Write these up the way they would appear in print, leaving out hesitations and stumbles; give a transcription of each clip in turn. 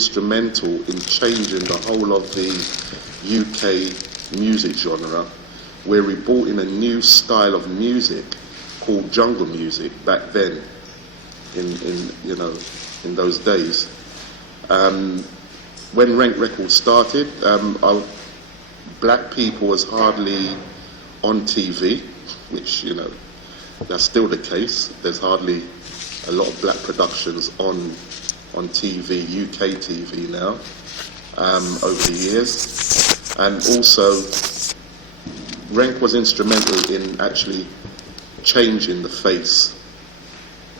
instrumental in changing the whole of the UK music genre, where we brought in a new style of music called jungle music back then, in those days. When Rank Records started, black people was hardly on TV, which, that's still the case. There's hardly a lot of black productions on TV, UK TV now, over the years. And also, Rank was instrumental in actually changing the face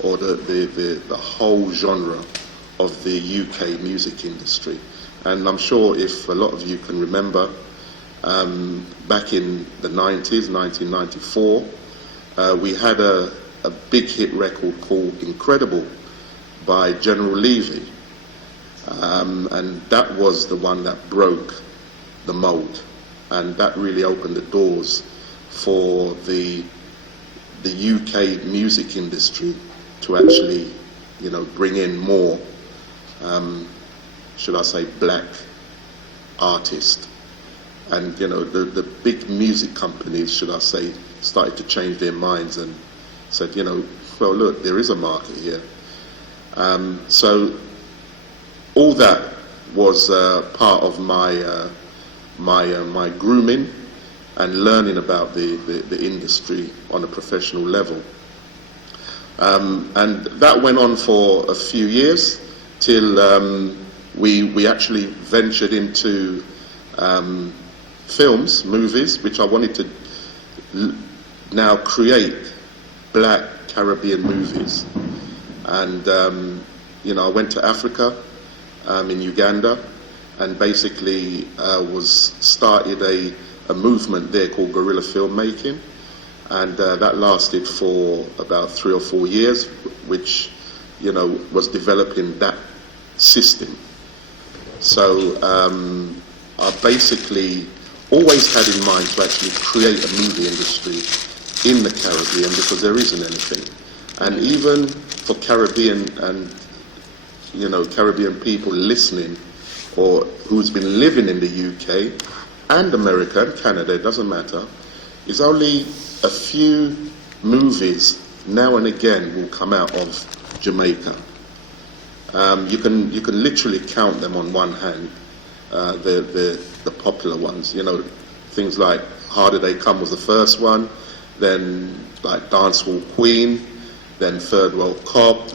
or the whole genre of the UK music industry. And I'm sure if a lot of you can remember, back in the 90s, 1994, we had a big hit record called Incredible by General Levy, and that was the one that broke the mold, and that really opened the doors for the UK music industry to actually, bring in more, should I say, black artists. And the big music companies, should I say, started to change their minds and said, well, look, there is a market here. So all that was part of my my grooming and learning about the industry on a professional level. And that went on for a few years till we actually ventured into films, movies, which I wanted to now create black Caribbean movies. And I went to Africa, in Uganda, and basically started a movement there called guerrilla filmmaking, and that lasted for about 3 or 4 years, which was developing that system. So I basically always had in mind to actually create a movie industry in the Caribbean, because there isn't anything. And even for Caribbean and Caribbean people listening, or who's been living in the UK and America and Canada, it doesn't matter, it's only a few movies now and again will come out of Jamaica. You can literally count them on one hand, the popular ones. Things like Harder They Come was the first one, then like Dancehall Queen, then Third World Cop.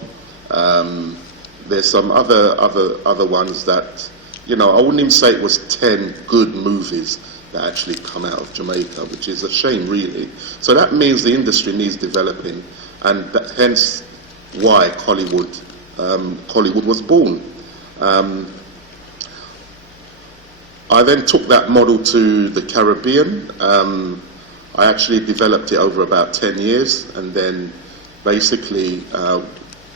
There's some other ones that, I wouldn't even say it was 10 good movies that actually come out of Jamaica, which is a shame, really. So that means the industry needs developing, and hence why Collywood was born. I then took that model to the Caribbean. I actually developed it over about 10 years, and then basically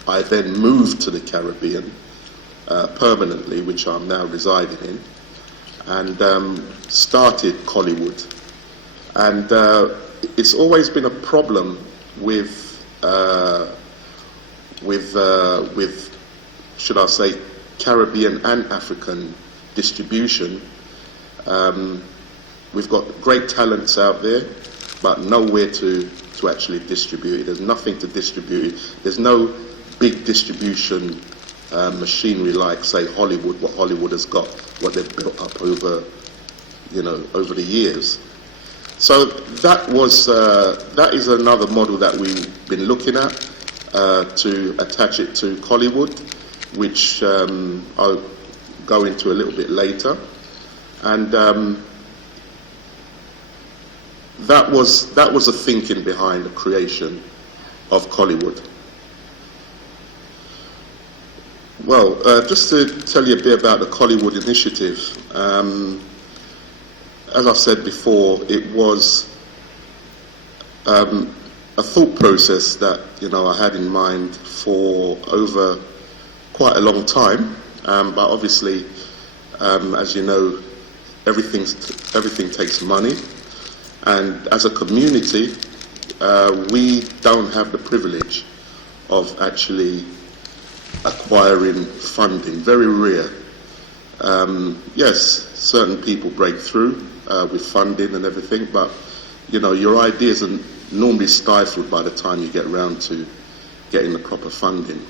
I then moved to the Caribbean permanently, which I'm now residing in, and started Collywood. And it's always been a problem with should I say, Caribbean and African distribution. We've got great talents out there, but nowhere to actually distribute it. There's nothing to distribute it. There's no big distribution machinery like, say, Hollywood, what Hollywood has got, what they've built up over the years. So that is another model that we've been looking at to attach it to Collywood, which I'll go into a little bit later. And that was the thinking behind the creation of Collywood. Well, just to tell you a bit about the Collywood initiative, as I said before, it was a thought process that I had in mind for over quite a long time, but obviously, as you know, everything takes money, and as a community, we don't have the privilege of actually acquiring funding. Very rare Yes, certain people break through with funding and everything, but you know, your ideas are normally stifled by the time you get around to getting the proper funding.